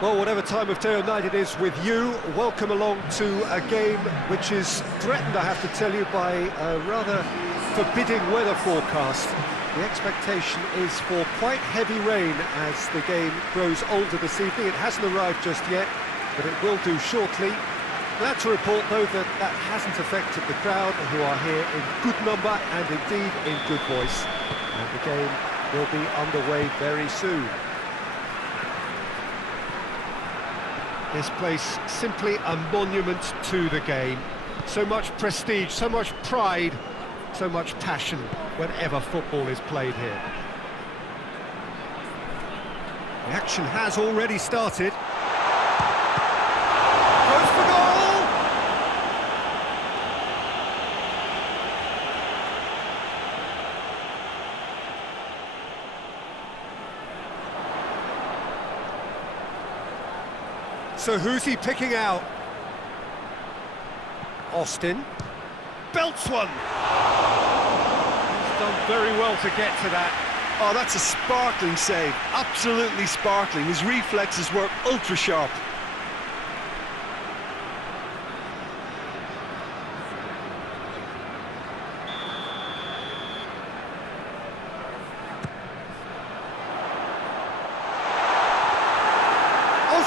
Well, whatever time of day or night it is with you, welcome along to a game which is threatened, I have to tell you, by a rather forbidding weather forecast. The expectation is for quite heavy rain as the game grows older this evening. It hasn't arrived just yet, but it will do shortly. Glad to report, though, that that hasn't affected the crowd, who are here in good number and indeed in good voice. And the game will be underway very soon. This place simply a monument to the game. So much prestige, so much pride, so much passion whenever football is played here. The action has already started. Goes for goal! So who's he picking out? Austin. Belts one! He's done very well to get to that. Oh, that's a sparkling save. Absolutely sparkling. His reflexes were ultra sharp.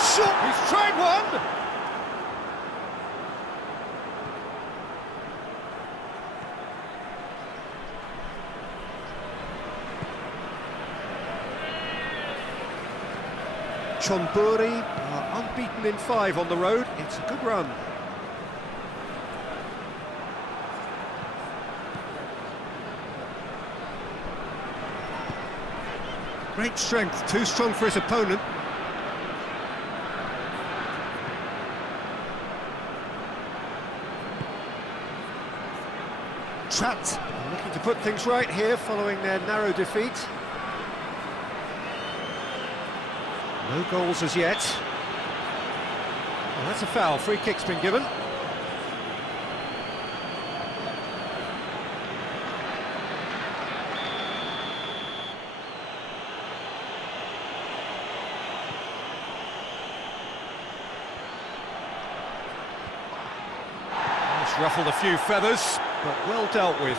Shot! He's tried one! Chonburi are unbeaten in 5 on the road. It's a good run. Great strength, too strong for his opponent. Trapped, looking to put things right here following their narrow defeat. No goals as yet. Well, that's a foul, free kick's been given. It's ruffled a few feathers, but well dealt with.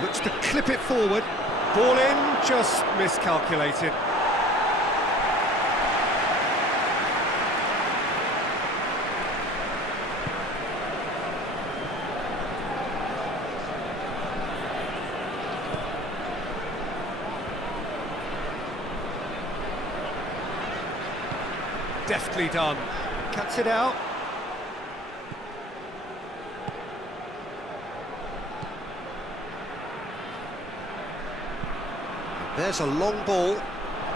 Looks to clip it forward. Ball in, just miscalculated. Deftly done. Cuts it out. There's a long ball.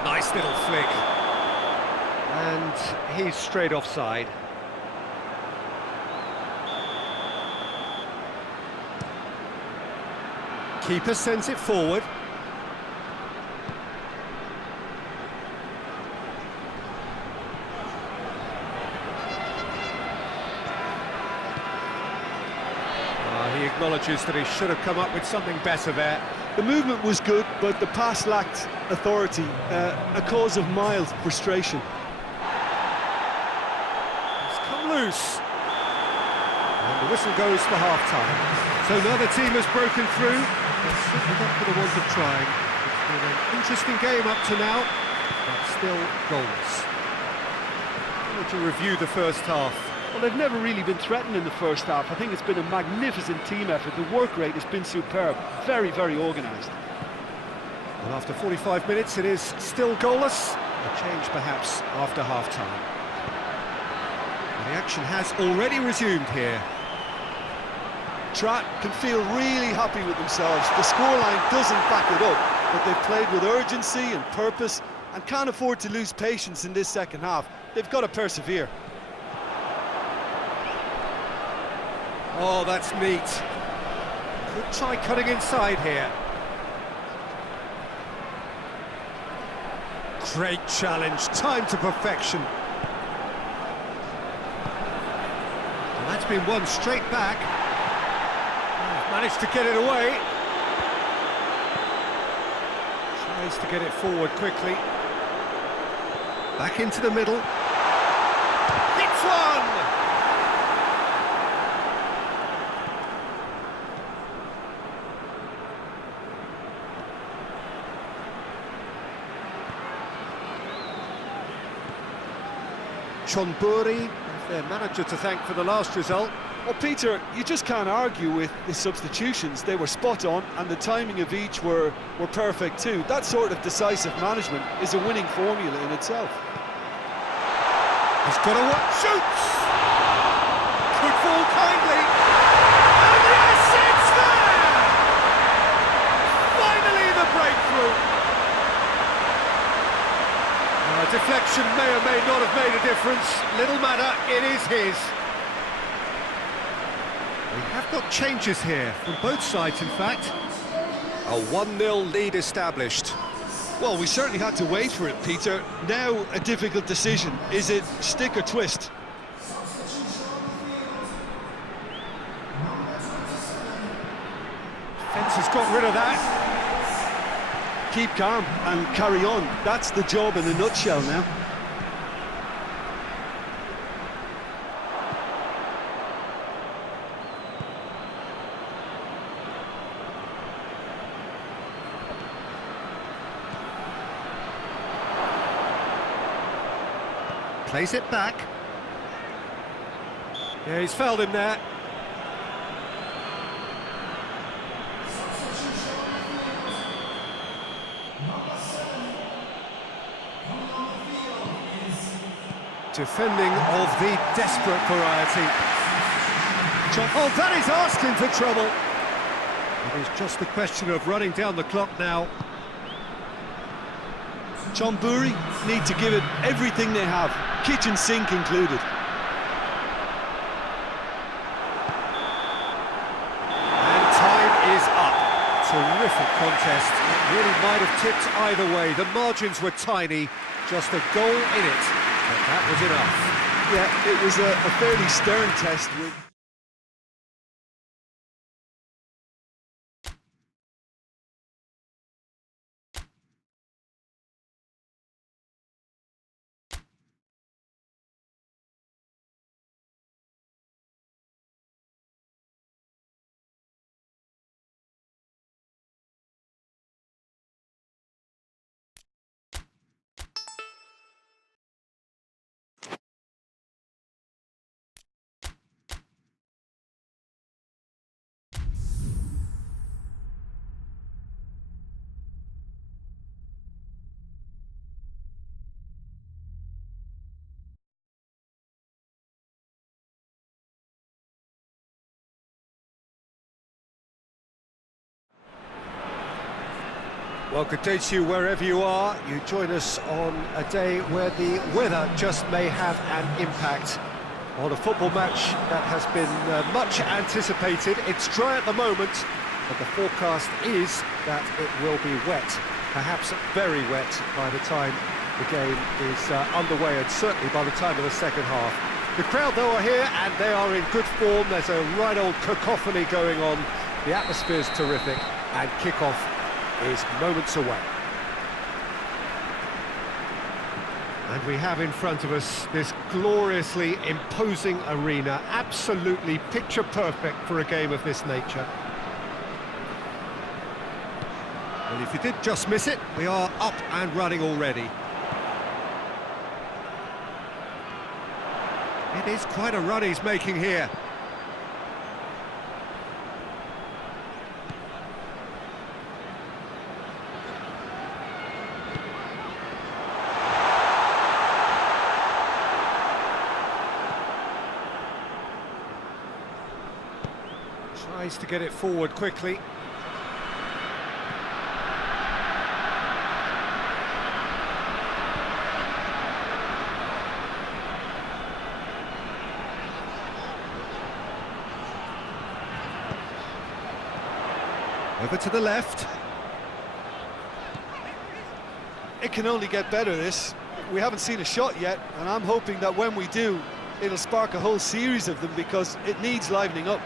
Nice little flick. And he's straight offside. Keeper sends it forward. He acknowledges that he should have come up with something better there. The movement was good, but the pass lacked authority, a cause of mild frustration. It's come loose. And the whistle goes for half-time. So neither team has broken through. They're certainly not going to want to try. It's been an interesting game up to now, but still goalless. How would you review the first half? Well, they've never really been threatened in the first half. I think it's been a magnificent team effort. The work rate has been superb. Very, very organised. Well, after 45 minutes, it is still goalless. A change, perhaps, after half-time. The action has already resumed here. Trot can feel really happy with themselves. The scoreline doesn't back it up, but they've played with urgency and purpose and can't afford to lose patience in this second half. They've got to persevere. Oh, that's neat. Could try cutting inside here. Great challenge, time to perfection. And that's been won straight back. Managed to get it away. Tries to get it forward quickly. Back into the middle. Hits one! Chonburi, their manager to thank for the last result. Well, Peter, you just can't argue with the substitutions. They were spot on, and the timing of each were perfect too. That sort of decisive management is a winning formula in itself. He's got a what? Shoots! Could fall kindly. And yes, it's there! Finally the breakthrough. Deflection may or may not have made a difference. Little matter, it is his. We have got changes here, from both sides in fact. A 1-0 lead established. Well, we certainly had to wait for it, Peter. Now a difficult decision. Is it stick or twist? Fence has got rid of that. Keep calm and carry on. That's the job in a nutshell now. Plays it back. Yeah, he's fouled him there. Defending of the desperate variety. Oh, that is asking for trouble. It is just a question of running down the clock now. Chonburi need to give it everything they have, kitchen sink included. And time is up. Terrific contest. It really might have tipped either way. The margins were tiny, just a goal in it. But that was enough. Yeah, it was a fairly stern test with... Well, good day to you wherever you are. You join us on a day where the weather just may have an impact on a football match that has been much anticipated. It's dry at the moment, but the forecast is that it will be wet, perhaps very wet by the time the game is underway, and certainly by the time of the second half. The crowd, though, are here, and they are in good form. There's a right old cacophony going on. The atmosphere's terrific, and kick-off is moments away. And we have in front of us this gloriously imposing arena, absolutely picture perfect for a game of this nature. Well, if you did just miss it, we are up and running already. It is quite a run he's making here. Tries to get it forward quickly. Over to the left. It can only get better, this. We haven't seen a shot yet, and I'm hoping that when we do, it'll spark a whole series of them, because it needs livening up.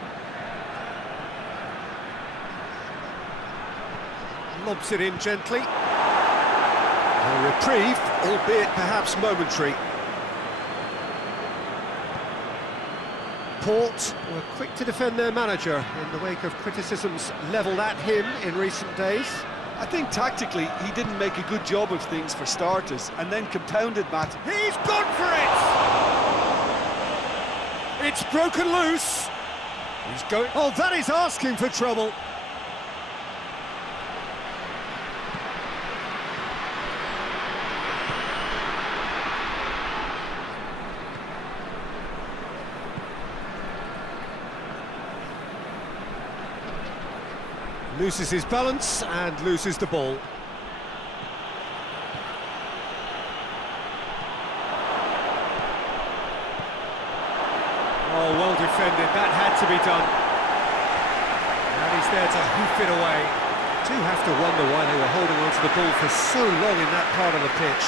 Lobs it in gently. A reprieve, albeit perhaps momentary. Port were quick to defend their manager in the wake of criticisms levelled at him in recent days. I think tactically he didn't make a good job of things for starters, and then compounded Matt. He's gone for it! It's broken loose. He's going... Oh, that is asking for trouble. Loses his balance and loses the ball. Oh, well defended, that had to be done. And he's there to hoof it away. Do have to wonder why they were holding on to the ball for so long in that part of the pitch.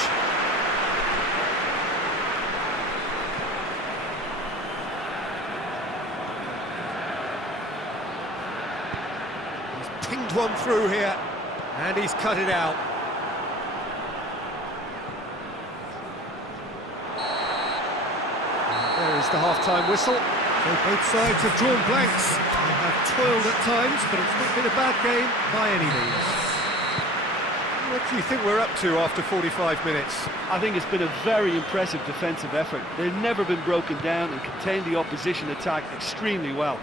He's pinged one through here, and he's cut it out. There is the half-time whistle. So both sides have drawn blanks. They have toiled at times, but it's not been a bad game by any means. What do you think we're up to after 45 minutes? I think it's been a very impressive defensive effort. They've never been broken down and contained the opposition attack extremely well.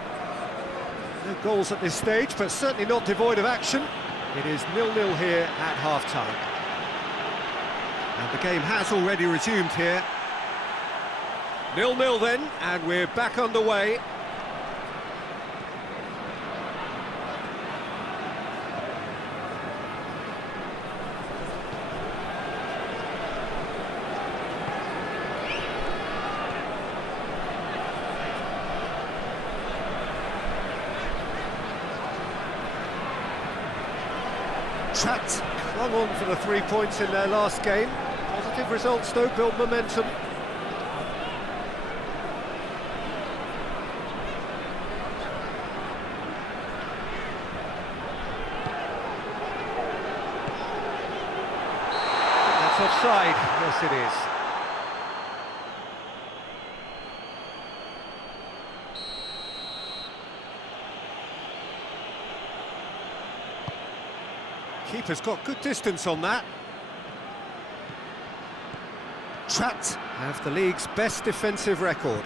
No goals at this stage, but certainly not devoid of action. It is 0-0 here at half-time. And the game has already resumed here. 0-0 then, and we're back underway. Trapped, clung on for the 3 points in their last game. Positive results though, build momentum. That's offside, yes it is. Keeper's got good distance on that. Trapped have the league's best defensive record.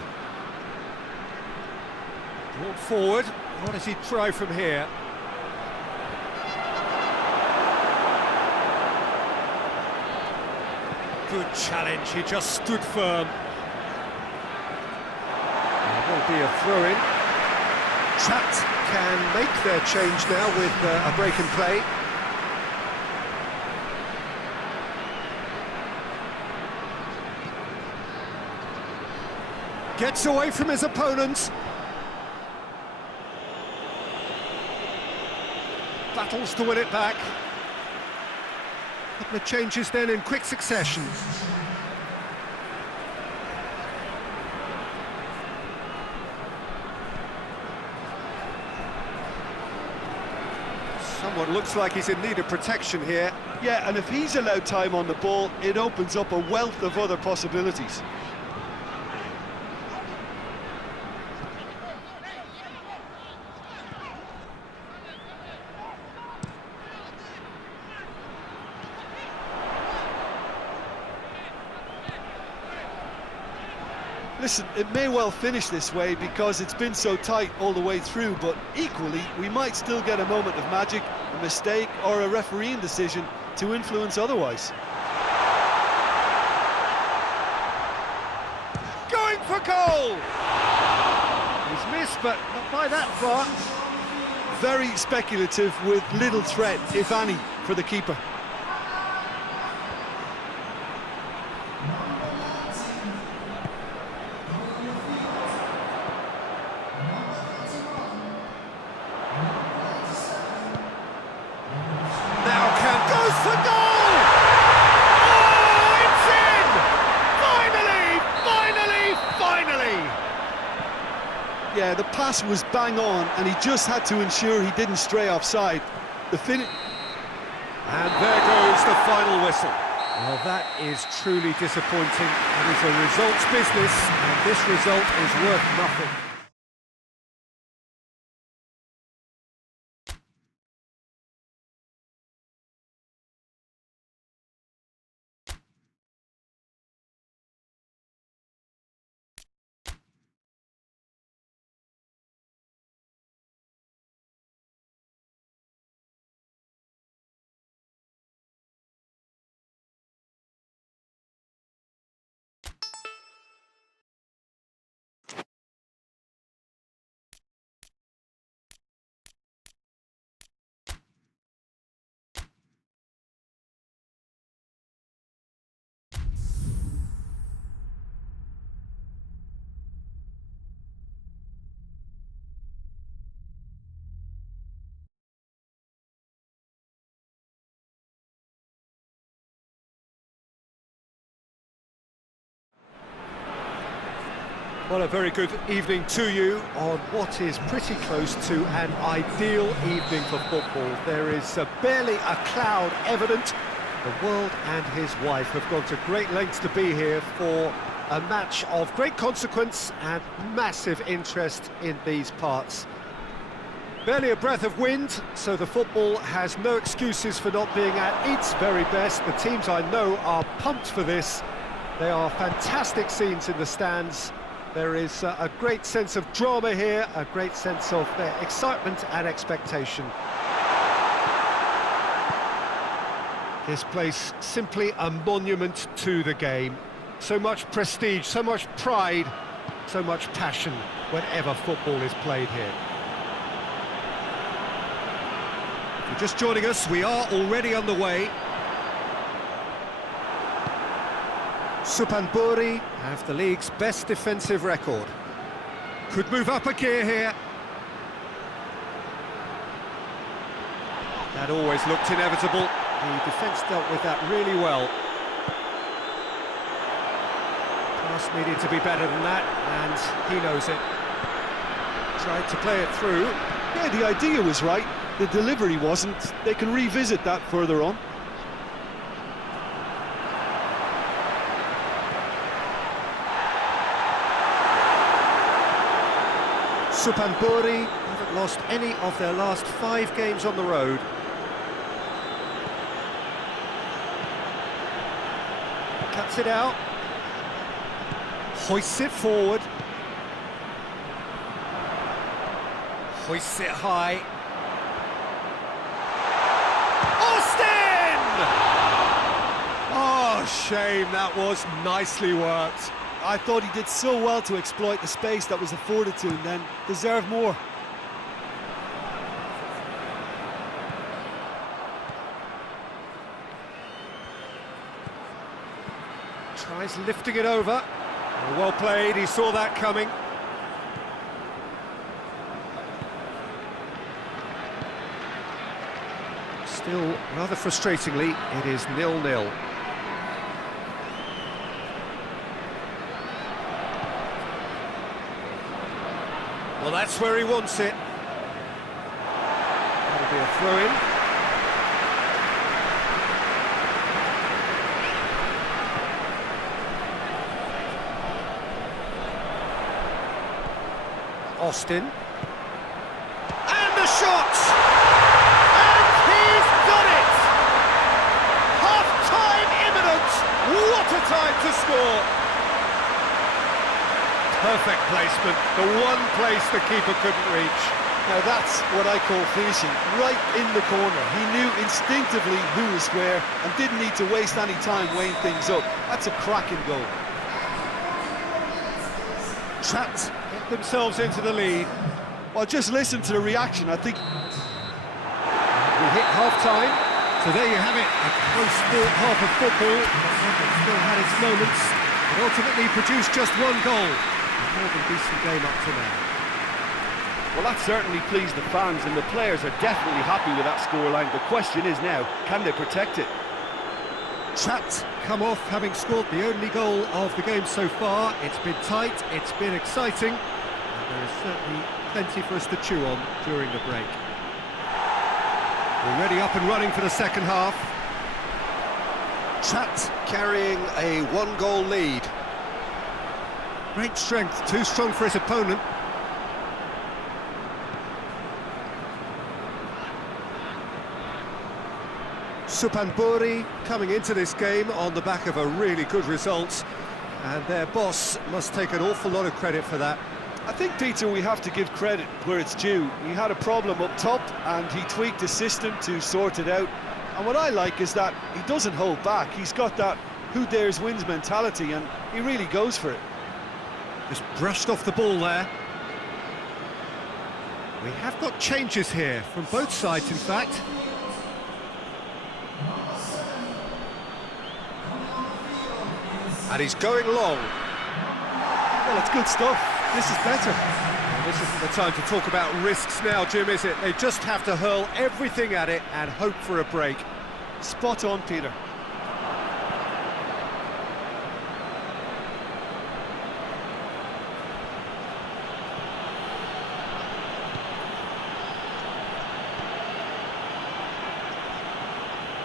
Brought forward, what does he try from here? Good challenge, he just stood firm. There will be a throw-in. Trapped can make their change now with a break in play. Gets away from his opponents. Battles to win it back. Couple of changes then in quick succession. Someone looks like he's in need of protection here. Yeah, and if he's allowed time on the ball, it opens up a wealth of other possibilities. Listen, it may well finish this way because it's been so tight all the way through, but equally, we might still get a moment of magic, a mistake, or a refereeing decision to influence otherwise. Going for goal! He's missed, but not by that far. Very speculative with little threat, if any, for the keeper. For goal! Oh, it's in! Finally! Yeah, the pass was bang on, and he just had to ensure he didn't stray offside. The finish. And there goes the final whistle. Well, that is truly disappointing. It is a results business, and this result is worth nothing. Well, a very good evening to you on what is pretty close to an ideal evening for football. There is barely a cloud evident. The world and his wife have gone to great lengths to be here for a match of great consequence and massive interest in these parts. Barely a breath of wind, so the football has no excuses for not being at its very best. The teams I know are pumped for this. They are fantastic scenes in the stands. There is a great sense of drama here, a great sense of excitement and expectation. This place simply a monument to the game. So much prestige, so much pride, so much passion whenever football is played here. If you're just joining us, we are already underway. Suphanburi have the league's best defensive record. Could move up a gear here. That always looked inevitable. The defence dealt with that really well. Pass needed to be better than that, and he knows it. Tried to play it through. Yeah, the idea was right, the delivery wasn't. They can revisit that further on. Suphanburi haven't lost any of their last 5 games on the road. Cuts it out. Hoists it forward. Hoists it high. Austin! Oh, shame, that was nicely worked. I thought he did so well to exploit the space that was afforded to him then. Deserved more. Tries lifting it over. Well played, he saw that coming. Still, rather frustratingly, it is 0-0. Well, that's where he wants it. That'll be a throw-in. Austin. And the shot! And he's done it! Half-time imminent! What a time to score! Perfect placement, the one place the keeper couldn't reach. Now that's what I call finishing, right in the corner. He knew instinctively who was where and didn't need to waste any time weighing things up. That's a cracking goal. Trapped, get themselves into the lead. Well, just listen to the reaction, I think. We hit half-time, so there you have it. A close-fought half of football. It still had its moments, but ultimately produced just one goal. A more than decent game up to now. Well, that certainly pleased the fans, and the players are definitely happy with that scoreline. The question is now, can they protect it? Trapped, come off having scored the only goal of the game so far. It's been tight, it's been exciting, and there is certainly plenty for us to chew on during the break. We're ready up and running for the second half. Trapped carrying a one-goal lead. Great strength, too strong for his opponent. Supanburi coming into this game on the back of a really good result, and their boss must take an awful lot of credit for that. I think, Peter, we have to give credit where it's due. He had a problem up top and he tweaked his system to sort it out. And what I like is that he doesn't hold back. He's got that who dares wins mentality, and he really goes for it. Just brushed off the ball there. We have got changes here from both sides, in fact. And he's going long. Well, it's good stuff. This is better. Well, this isn't the time to talk about risks now, Jim, is it? They just have to hurl everything at it and hope for a break. Spot on, Peter.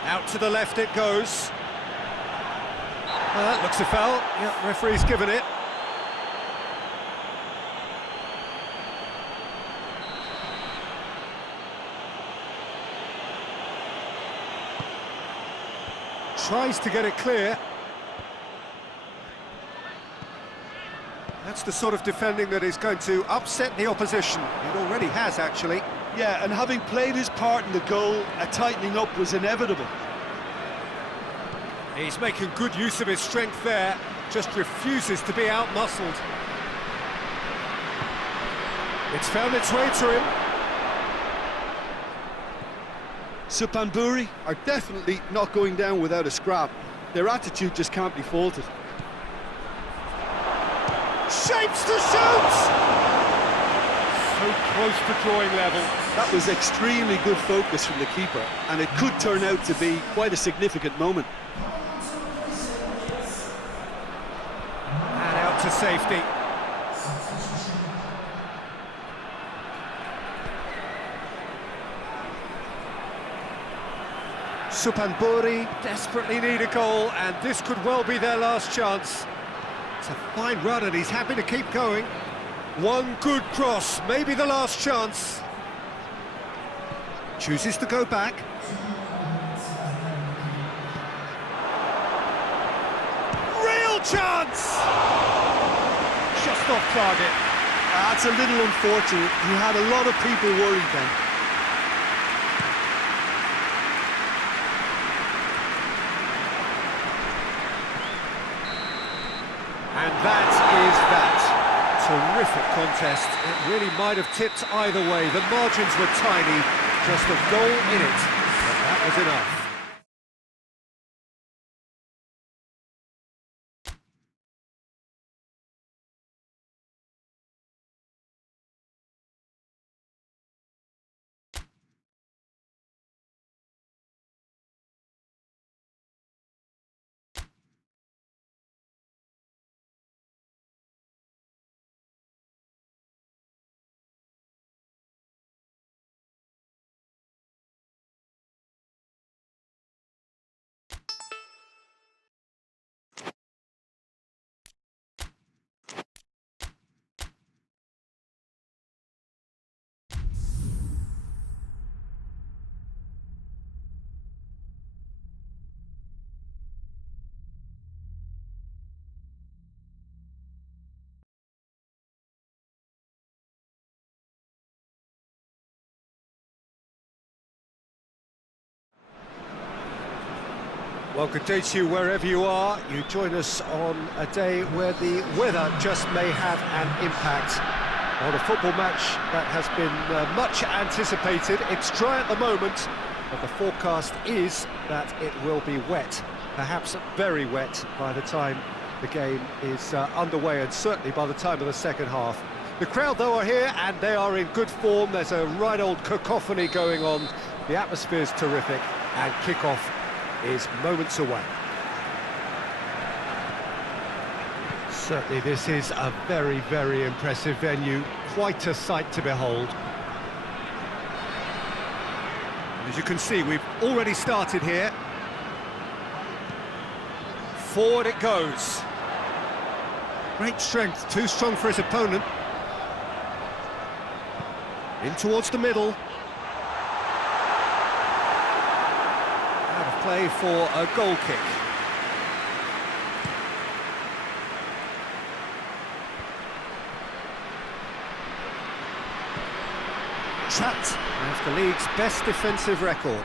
Out to the left it goes. That looks a foul. Yep, referee's given it. Tries to get it clear. That's the sort of defending that is going to upset the opposition. It already has, actually. Yeah, and having played his part in the goal, a tightening up was inevitable. He's making good use of his strength there, just refuses to be out-muscled. It's found its way to him. Supanburi are definitely not going down without a scrap. Their attitude just can't be faulted. Shapes to shoot! So close to drawing level. That was extremely good focus from the keeper, and it could turn out to be quite a significant moment. And out to safety. Supanburi desperately need a goal, and this could well be their last chance. It's a fine run, and he's happy to keep going. One good cross, maybe the last chance. Chooses to go back. Real chance! Just off target. That's a little unfortunate. He had a lot of people worried then. And that is that. Terrific contest. It really might have tipped either way. The margins were tiny, just a goal in it, but that was enough. Well, good day to you wherever you are. You join us on a day where the weather just may have an impact on a football match that has been much anticipated. It's dry at the moment, but the forecast is that it will be wet, perhaps very wet by the time the game is underway, and certainly by the time of the second half. The crowd, though, are here, and they are in good form. There's a right old cacophony going on. The atmosphere's terrific, and kick-off is moments away. Certainly this is a very, very impressive venue, quite a sight to behold. As you can see, we've already started here. Forward it goes. Great strength, too strong for his opponent. In towards the middle. Out of play for a goal kick. Trapped. Has the league's best defensive record.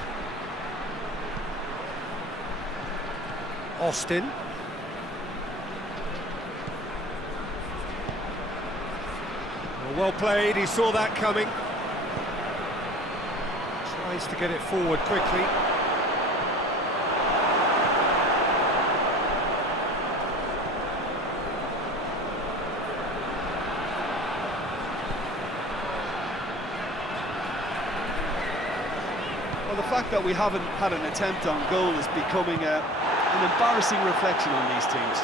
Austin. Well played, he saw that coming. Tries to get it forward quickly. Well, the fact that we haven't had an attempt on goal is becoming an embarrassing reflection on these teams.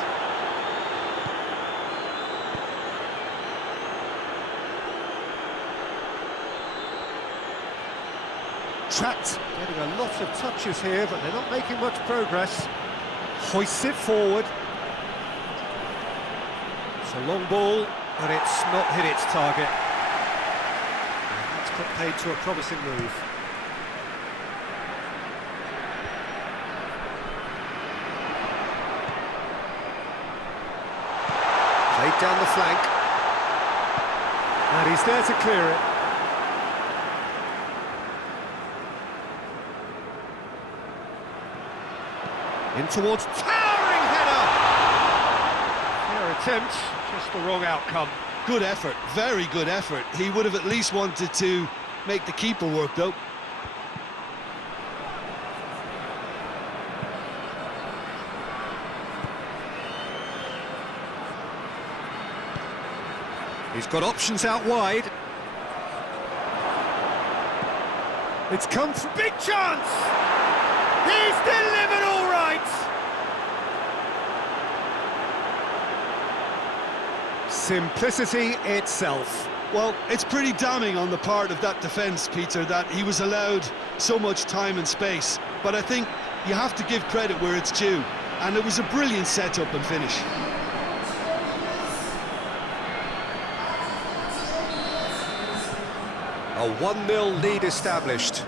Trapped, getting a lot of touches here, but they're not making much progress. Hoists it forward. It's a long ball, but it's not hit its target. And that's put paid to a promising move. Played down the flank. And he's there to clear it. In towards towering header! Fair attempt, just the wrong outcome. Good effort, very good effort. He would have at least wanted to make the keeper work, though. He's got options out wide. It's come from big chance! He's delivered all right! Simplicity itself. Well, it's pretty damning on the part of that defence, Peter, that he was allowed so much time and space. But I think you have to give credit where it's due. And it was a brilliant set-up and finish. A 1-0 lead established.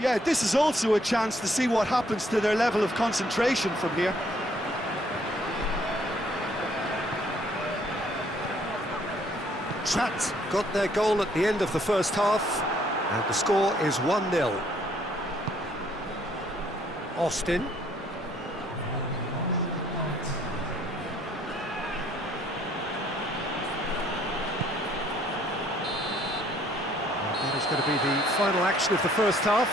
Yeah, this is also a chance to see what happens to their level of concentration from here. Trapped got their goal at the end of the first half, and the score is 1-0. Austin. That is going to be the final action of the first half.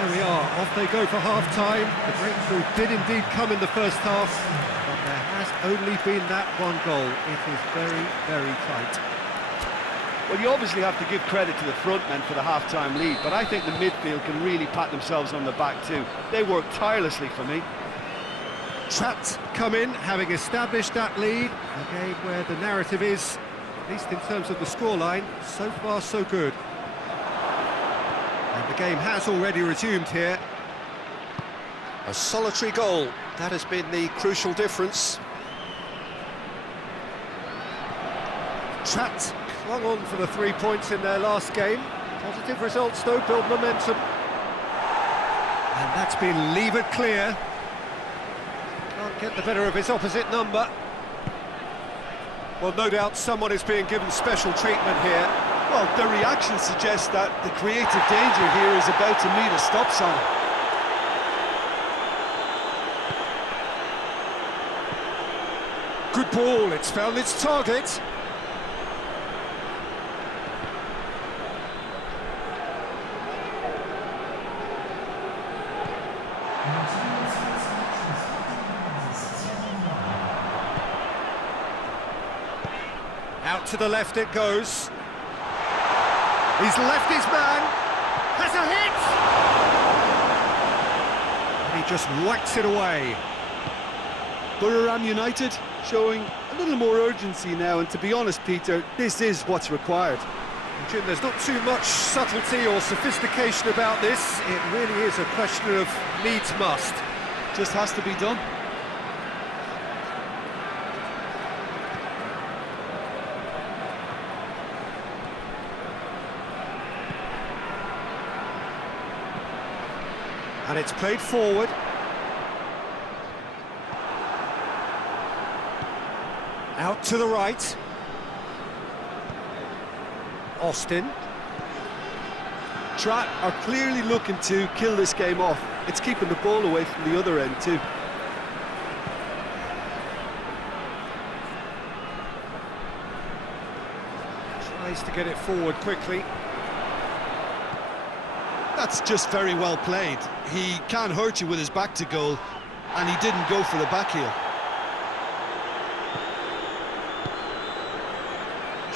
There we are, off they go for half-time. The breakthrough did indeed come in the first half, but there has only been that one goal. It is very, very tight. Well, you obviously have to give credit to the front men for the half-time lead, but I think the midfield can really pat themselves on the back too. They work tirelessly for me. Trapped come in, having established that lead. A game where the narrative is, at least in terms of the scoreline, so far so good. And the game has already resumed here. A solitary goal, that has been the crucial difference. Trapped clung on for the 3 points in their last game. Positive results though, build momentum. And that's been levered clear. Can't get the better of his opposite number. Well, no doubt someone is being given special treatment here. Well, the reaction suggests that the creative danger here is about to meet a stop sign. Good ball, it's found its target. Out to the left it goes. He's left his man. Has a hit! And he just whacks it away. Borough United showing a little more urgency now, and to be honest, Peter, this is what's required. Jim, there's not too much subtlety or sophistication about this. It really is a question of needs must. Just has to be done. And it's played forward. Out to the right. Austin. Trat are clearly looking to kill this game off. It's keeping the ball away from the other end too. Tries to get it forward quickly. That's just very well played. He can't hurt you with his back to goal, and he didn't go for the back heel.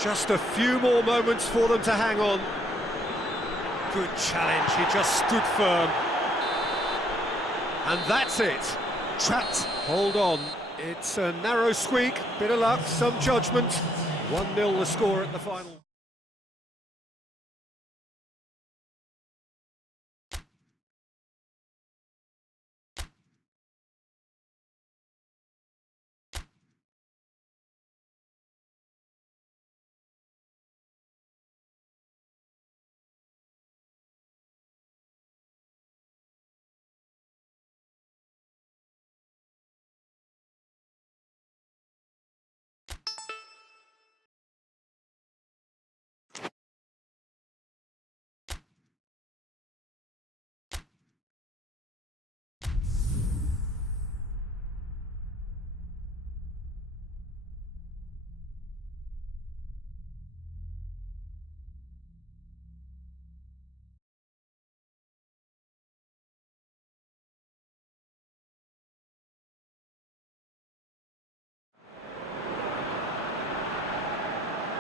Just a few more moments for them to hang on. Good challenge, he just stood firm. And that's it. Trapped. Hold on. It's a narrow squeak, bit of luck, some judgment. 1-0 the score at the final.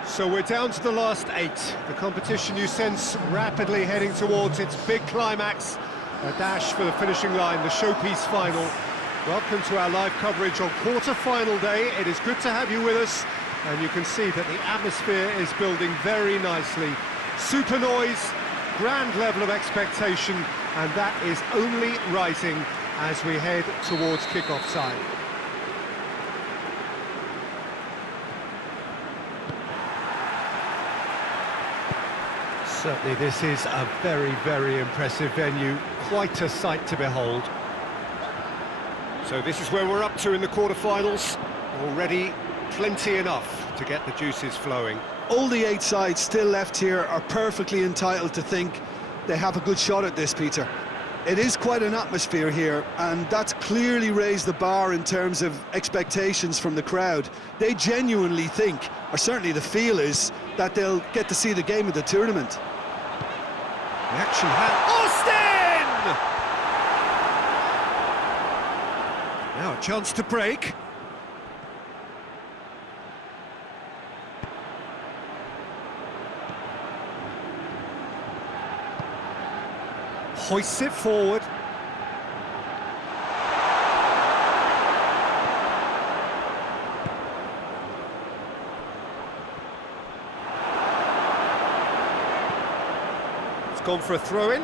So we're down to the last 8. The competition you sense rapidly heading towards its big climax. A dash for the finishing line, the showpiece final. Welcome to our live coverage on quarter-final day. It is good to have you with us, and you can see that the atmosphere is building very nicely. Super noise, grand level of expectation, and that is only rising as we head towards kick-off time. Certainly this is a very, very impressive venue, quite a sight to behold. So this is where we're up to in the quarter-finals. Already plenty enough to get the juices flowing. All the 8 sides still left here are perfectly entitled to think they have a good shot at this, Peter. It is quite an atmosphere here, and that's clearly raised the bar in terms of expectations from the crowd. They genuinely think, or certainly the feel is, that they'll get to see the game of the tournament. The action Austin! Now a chance to break. Hoists it forward. It's gone for a throw-in.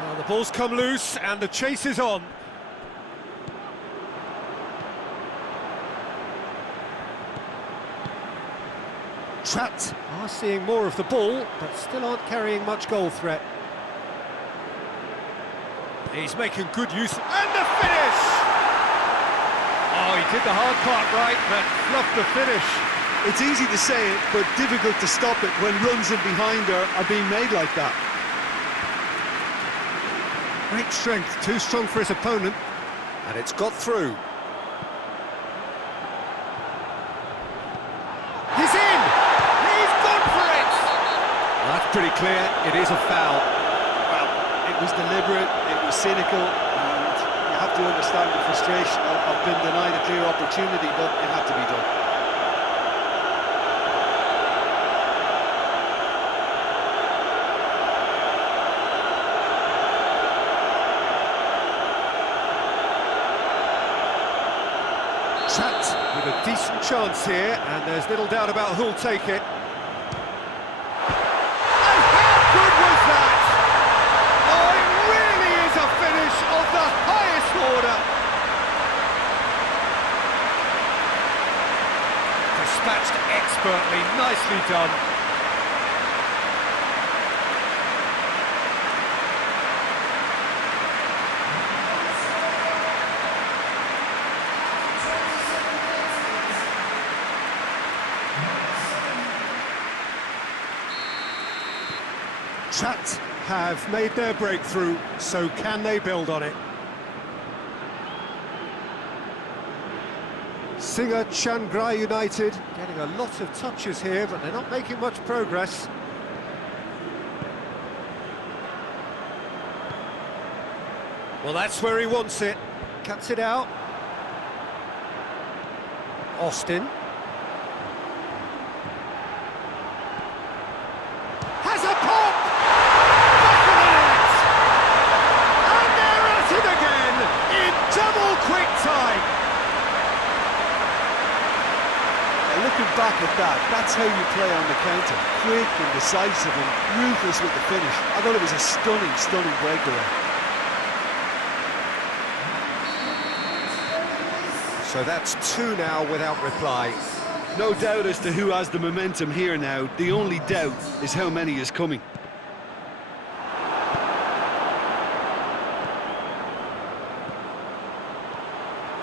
Well, the ball's come loose and the chase is on. Trapped are seeing more of the ball, but still aren't carrying much goal threat. He's making good use, and the finish! Oh, he did the hard part right, but fluffed the finish. It's easy to say it, but difficult to stop it when runs in behind are being made like that. Great strength, too strong for his opponent, and it's got through. He's in! He's gone for it! That's pretty clear, it is a foul. Well, it was deliberate, it was cynical, and you have to understand the frustration of being denied a clear opportunity, but it had to be done. Trapped with a decent chance here, and there's little doubt about who'll take it. And how good was that? Oh, it really is a finish of the highest order. Dispatched expertly, nicely done. Chat have made their breakthrough, so can they build on it? Singa Chiangrai United getting a lot of touches here, but they're not making much progress. Well, that's where he wants it. Cuts it out. Austin. Has a pop! Back of the net! And they're at it again in double quick time. Looking back at that, that's how you play on the counter. Quick and decisive and ruthless with the finish. I thought it was a stunning, stunning breakaway. So that's two now without reply. No doubt as to who has the momentum here now. The only doubt is how many is coming.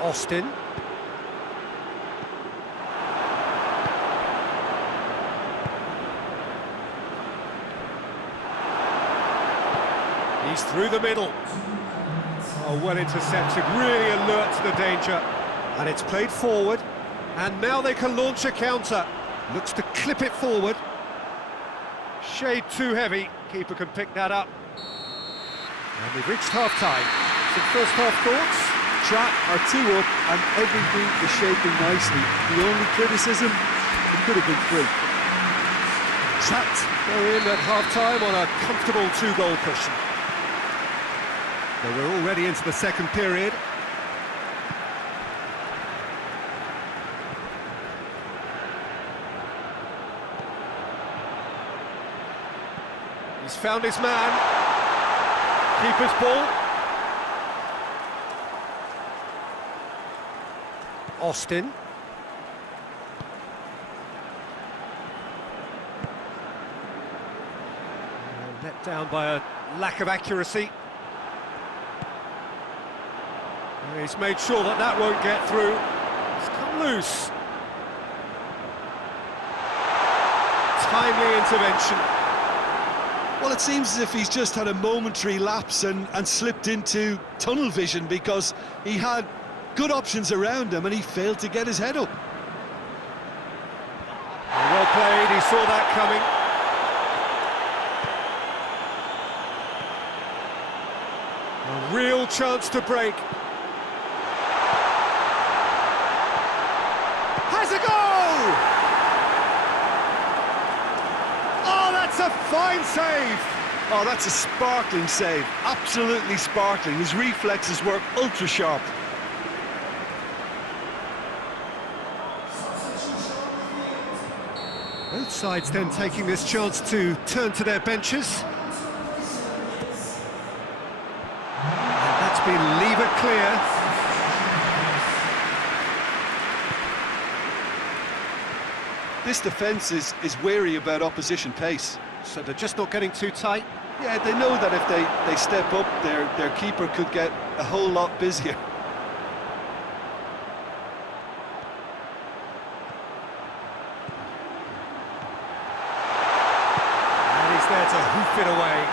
Austin. He's through the middle. Oh, well intercepted, really alert to the danger. And it's played forward, and now they can launch a counter. Looks to clip it forward. Shade too heavy, keeper can pick that up. And we've reached half-time. Some first-half thoughts? Trap are 2 up, and everything is shaping nicely. The only criticism, it could have been 3. Chat go in at half-time on a comfortable 2-goal cushion. So we're already into the second period. He's found his man. Keeper's ball. Austin. Let down by a lack of accuracy. He's made sure that that won't get through. It's come loose. Timely intervention. Well, it seems as if he's just had a momentary lapse and slipped into tunnel vision, because he had good options around him and he failed to get his head up. Well played, he saw that coming. A real chance to break. Has a goal! Oh, that's a fine save! Oh, that's a sparkling save. Absolutely sparkling. His reflexes work ultra sharp. Both sides then taking this chance to turn to their benches. And that's been lever clear. This defence is wary about opposition pace. So they're just not getting too tight. Yeah, they know that if they step up, their keeper could get a whole lot busier. And he's there to hoof it away.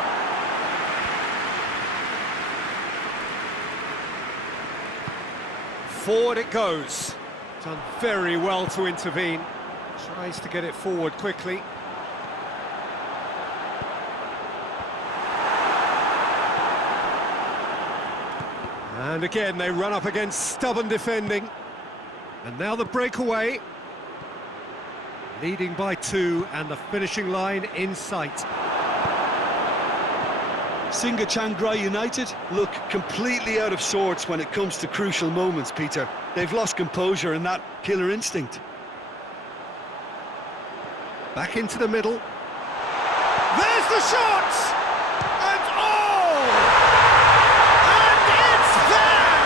Forward it goes. Done very well to intervene. Tries to get it forward quickly. And again, they run up against stubborn defending. And now the breakaway. Leading by 2, and the finishing line in sight. Singa Chiangrai United look completely out of sorts when it comes to crucial moments, Peter. They've lost composure and that killer instinct. Back into the middle. There's the shot! And oh! And it's there!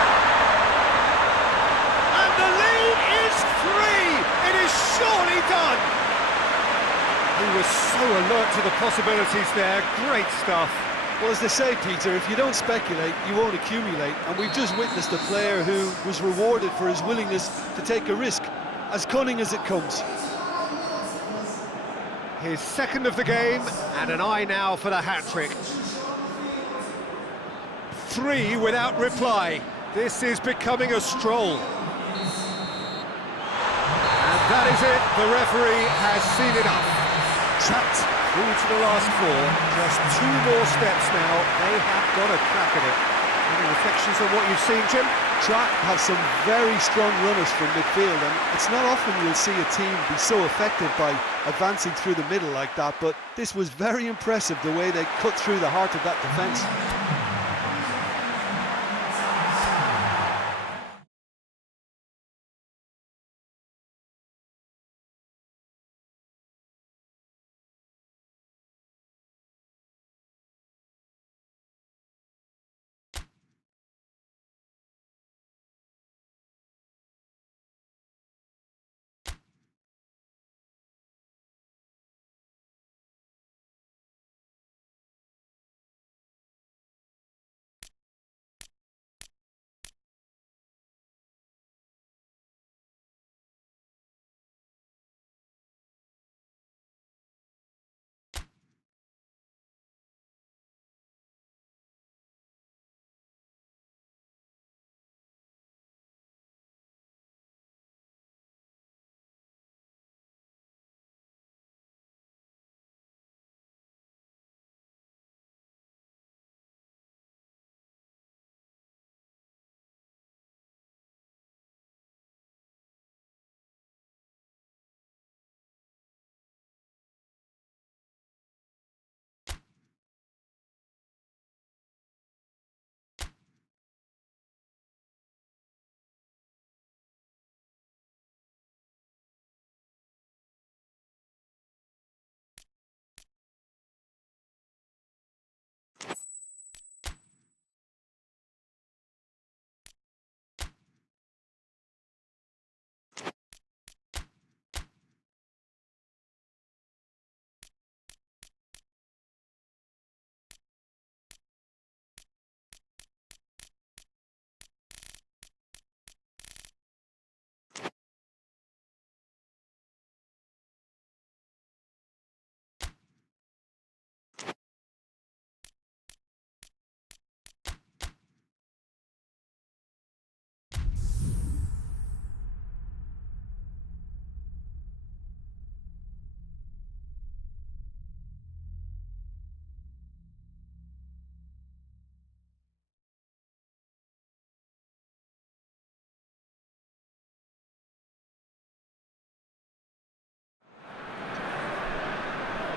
And the lead is 3! It is surely done! He was so alert to the possibilities there. Great stuff. Well, as they say, Peter, if you don't speculate, you won't accumulate. And we've just witnessed a player who was rewarded for his willingness to take a risk, as cunning as it comes. His second of the game, and an eye now for the hat-trick. 3 without reply. This is becoming a stroll. And that is it. The referee has seen enough. Trapped through to the last 4. Just 2 more steps now. They have got a crack at it. Any reflections on what you've seen, Jim? Track have some very strong runners from midfield, and it's not often you'll see a team be so effective by advancing through the middle like that, but this was very impressive, the way they cut through the heart of that defence.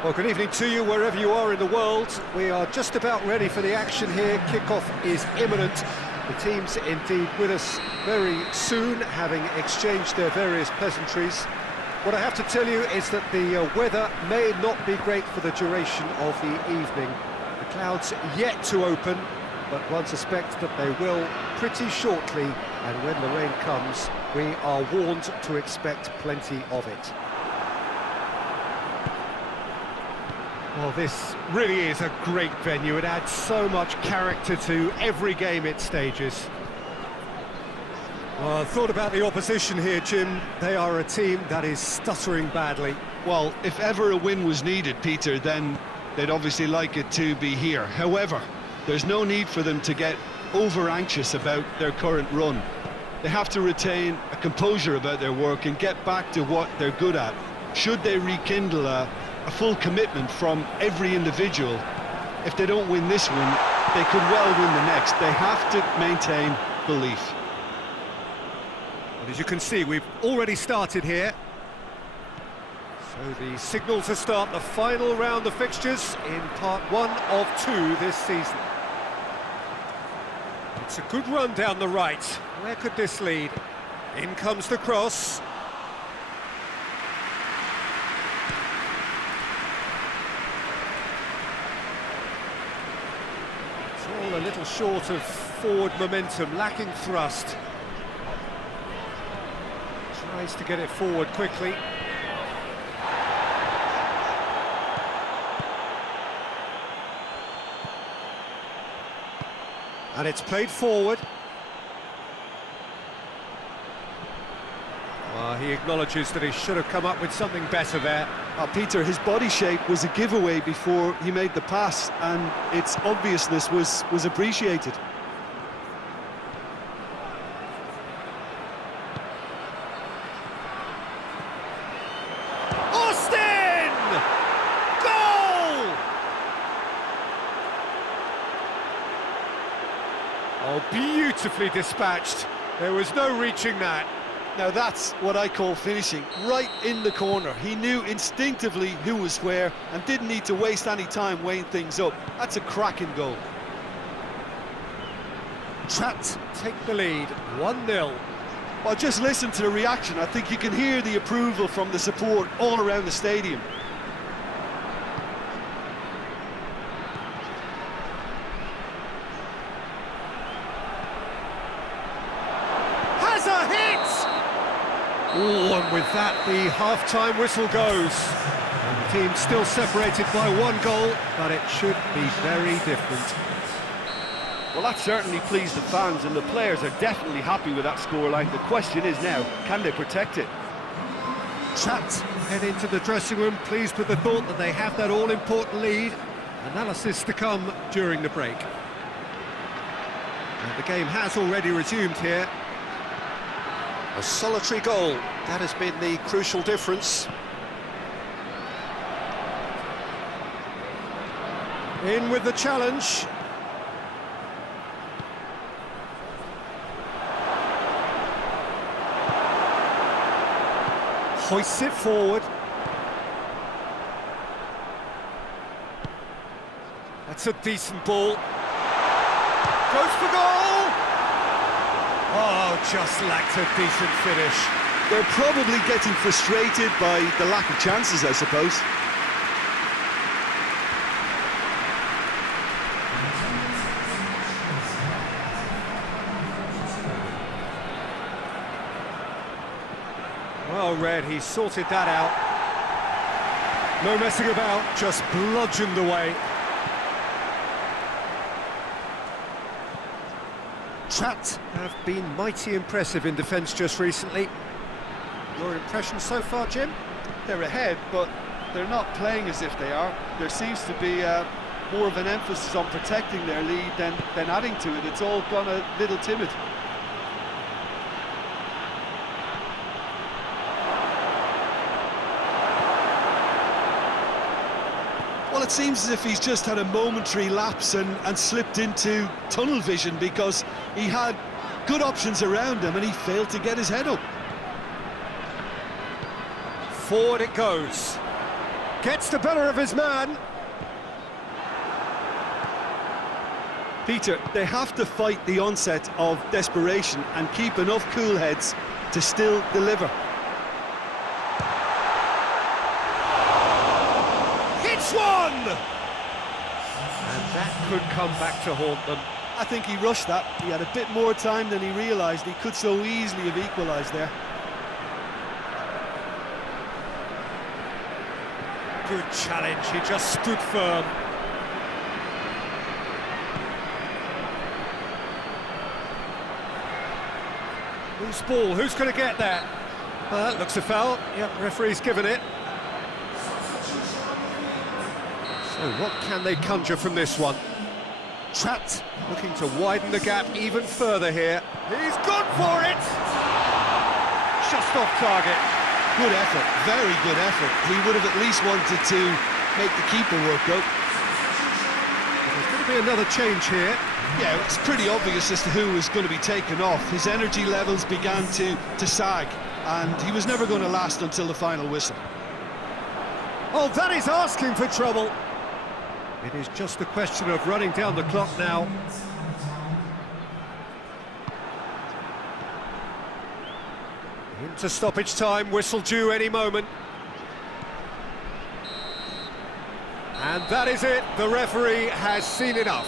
Well, good evening to you wherever you are in the world. We are just about ready for the action here. Kickoff is imminent. The teams indeed with us very soon, having exchanged their various pleasantries. What I have to tell you is that the weather may not be great for the duration of the evening. The clouds yet to open, but one suspects that they will pretty shortly, and when the rain comes, we are warned to expect plenty of it. Well, this really is a great venue. It adds so much character to every game it stages. Well, I thought about the opposition here, Jim. They are a team that is stuttering badly. Well, if ever a win was needed, Peter, then they'd obviously like it to be here. However, there's no need for them to get over-anxious about their current run. They have to retain a composure about their work and get back to what they're good at. Should they rekindle a full commitment from every individual, if they don't win this one, they could well win the next. They have to maintain belief. Well, as you can see, we've already started here. So the signal to start the final round of fixtures in part 1 of 2 this season. It's a good run down the right. Where could this lead? In comes the cross. A little short of forward momentum, lacking thrust. Tries to get it forward quickly. And it's played forward. He acknowledges that he should have come up with something better there. Peter, his body shape was a giveaway before he made the pass, and its obviousness was appreciated. Austin! Goal! Oh, beautifully dispatched. There was no reaching that. Now that's what I call finishing, right in the corner. He knew instinctively who was where and didn't need to waste any time weighing things up. That's a cracking goal. Trapped take the lead, 1-0. Well, just listen to the reaction. I think you can hear the approval from the support all around the stadium. Has a hit! Oh, and with that, the half-time whistle goes. And the team's still separated by 1 goal, but it should be very different. Well, that certainly pleased the fans, and the players are definitely happy with that scoreline. The question is now, can they protect it? Trapped head into the dressing room, pleased with the thought that they have that all-important lead. Analysis to come during the break. And the game has already resumed here. A solitary goal, that has been the crucial difference. In with the challenge. Hoists it forward. That's a decent ball. Goes for goal! Oh, just lacked a decent finish. They're probably getting frustrated by the lack of chances, I suppose. Well read, he sorted that out. No messing about, just bludgeoned away. Trapped have been mighty impressive in defence just recently. Your impression so far, Jim? They're ahead, but they're not playing as if they are. There seems to be more of an emphasis on protecting their lead than adding to it. It's all gone a little timid. Well, it seems as if he's just had a momentary lapse and slipped into tunnel vision, because he had good options around him and he failed to get his head up. Forward it goes. Gets the better of his man. Peter, they have to fight the onset of desperation and keep enough cool heads to still deliver. Hits one! And that could come back to haunt them. I think he rushed that. He had a bit more time than he realised. He could so easily have equalised there. Good challenge, he just stood firm. Loose ball, who's going to get that? That looks a foul. Yep, referee's given it. So what can they conjure from this one? Trapped, looking to widen the gap even further here. He's gone for it! Just off target. Good effort, very good effort. He would have at least wanted to make the keeper work out. There's going to be another change here. Yeah, it's pretty obvious as to who was going to be taken off. His energy levels began to sag, and he was never going to last until the final whistle. Oh, that is asking for trouble. It is just a question of running down the clock now. Into stoppage time, whistle due any moment. And that is it, the referee has seen enough.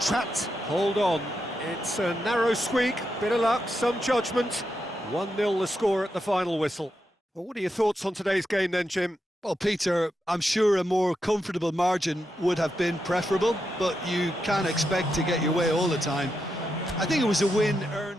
Trapped, hold on. It's a narrow squeak, bit of luck, some judgment. 1-0 the score at the final whistle. Well, what are your thoughts on today's game then, Jim? Well, Peter, I'm sure a more comfortable margin would have been preferable, but you can't expect to get your way all the time. I think it was a win earned.